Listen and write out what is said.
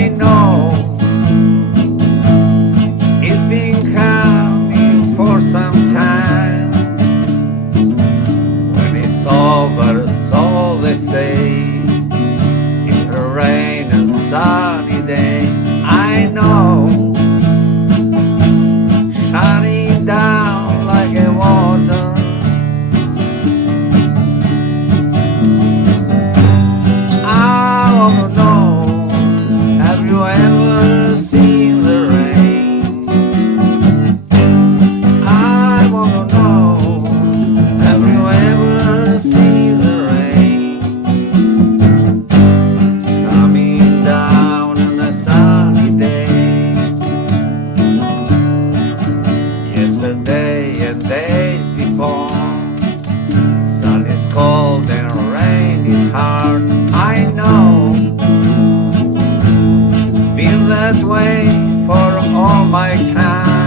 I know it's been coming for some time. When it's over, so they say, in the rain and sunny day, I know, shining down like a water. I want to know, have you ever seen the rain? I want to know, have you ever seen the rain? Coming down on a sunny day. Yesterday and days before, sun is cold and rain is hard. I know, been that way for all my time.